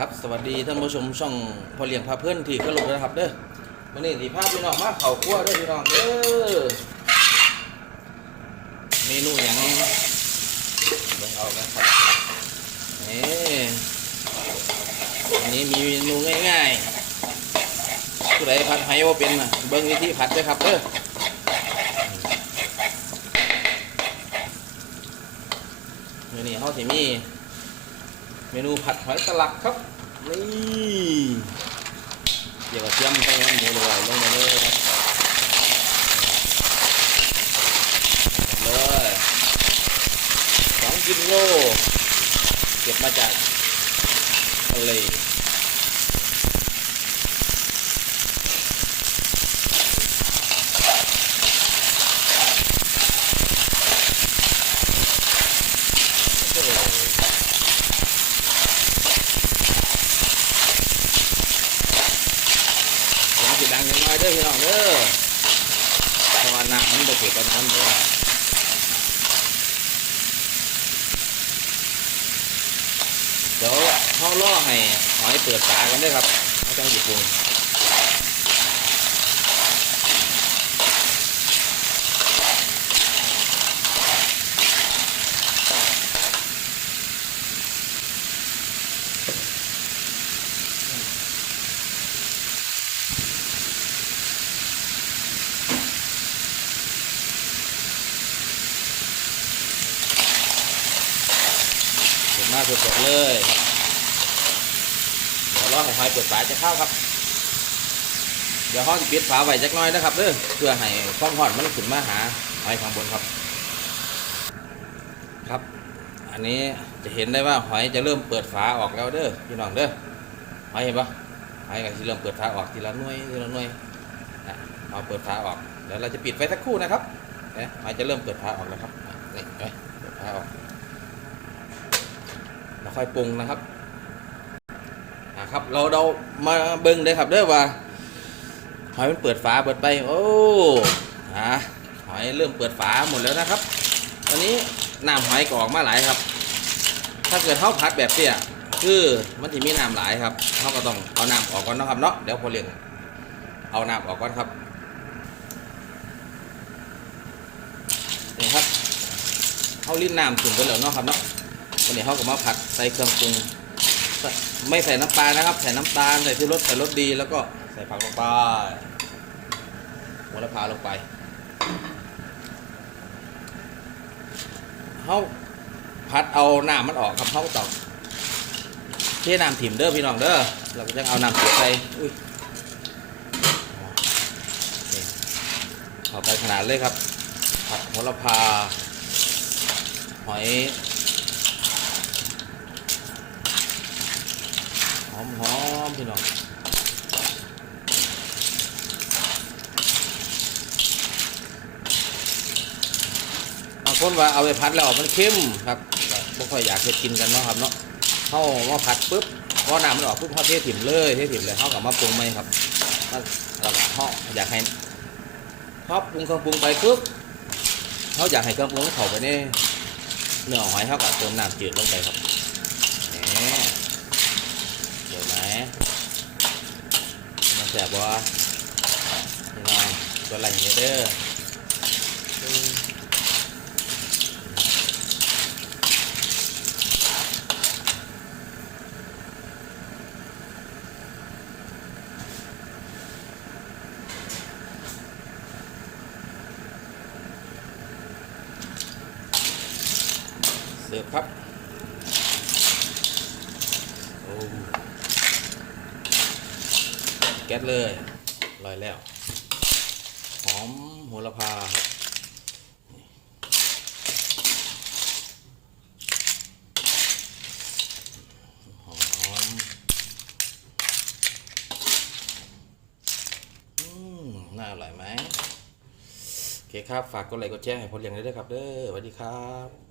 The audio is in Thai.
สวัสดีท่านผู้ชมช่องพอเลี้ยงพาเพื่อนที่เคารพนะครับเด้อวันนี้สีภาพพี่น้องมาเข่าคั่วเด้อพี่น้องเด้อเมนูอย่างนี้เบิ่งเอากันครับนี่อันนี้มีเมนูง่ายๆผู้ใดผัดไห้ว่าเป็นน่ะเบิ่งวิธีผัดด้วยครับเด้อเมื่อนี้เขาสิมี เมนูผัดหอยตลักครับ นี่เดี๋ยวกระเทียมไปให้หมูเลยลงมาเลยเลยสองกิโลเก็บมาจากทะเลโอ้โห เสียงสิดังยังน้อยเด้อพี่น้องเพราะว่าน้ำมันบ่เผ็ดตอนนั้นเด้อเดี๋ยวเขาล่อให้หอยเปิดตากันด้วยครับเขาต้องหยิบปรุง มาสดๆเลยครับเดี๋ยวรอให้หอยเปิดฝาจะเข้าครับ เดี๋ยวห้องจะปิดฝาไว้จักน้อยนะครับเด้อเพื่อให้ความร้อนมันขึ้นมาหาหอยข้างบนครับ ครับ อันนี้จะเห็นได้ว่าหอยจะเริ่มเปิดฝาออกแล้วเด้อพี่น้องเด้อหอยเห็นปะหอยก็จะเริ่มเปิดฝาออกทีละหน่วยทีละหน่วยอะเอาเปิดฝาออกเดี๋ยวเราจะปิดไว้สักครู่นะครับเนี่ยหอยจะเริ่มเปิดฝาออกแล้วครับนี่เห็นไหมเปิดฝาออก แล้วค่อยปรุงนะครับอะครับ เราเรามาเบิ่งเลยครับเด้อว่า หอยมันเปิดฝาเปิดไป โอ้อะหอยเริ่มเปิดฝาหมดแล้วนะครับตอนนี้น้ำหอยก็ออกมาหลายครับ ถ้าเกิดเท่าพัดแบบเนี้ยคือมันจะมีน้ำหลายครับเขาก็ต้องเอาน้ำออกก่อนนะครับเนาะเดี๋ยวพอเลี้ยงเอาน้ำออกก่อนครับนี่ครับเขาลิ้นน้ำถึงไปแล้วเนาะครับเนาะ วันนี้เขาก็มาผัดใส่เครื่องปรุงไม่ใส่น้ำปลานะครับ ใส่น้ำตาลใส่ที่รสใส่รสดีแล้วก็ใส่ผักลงไปหัวละพาลงไปเขาพัดเอาน้ำมันออกครับเขาตองเทน้ำถิ่มเด้อพี่น้องเด้อเราก็จะเอาน้ำเสียไปอุ้ยเอาไปขนาดเลยครับ ผัดโหระพาหอย หอมหอมๆ พี่น้องบางคนว่าเอาไปพัดแล้วมันเค็มครับก็บ่ค่อยอยากเฮ็ดกินกันเนาะครับเนาะเข้ามาผัดปุ๊บพอน้ำมันออกปุ๊บเขาเทถิ่มเลยเทถิ่มเลยเขากลับมาปรุงไหมครับแล้วเราก็เขาอยากให้เขาปรุงเครื่องปรุงไปปุ๊บเขาอยากให้เครื่องปรุงเข้าไปในเนื้อหอยเขาก็เติมน้ำจืดลงไปครับนี่ เดี๋ยวไหมมันแสบบ่นี่น้องตัวไหลเงี้ยเด้ออืม เสิร์ฟครับโอ้ แก๊สเลยลอยแล้ว หอมโหระพาครับหอมอืมน่าอร่อยไหมโอเคครับ ฝากกดไลค์กดแชร์ให้พอเลี้ยงได้ด้วยครับ เด้อสวัสดีครับ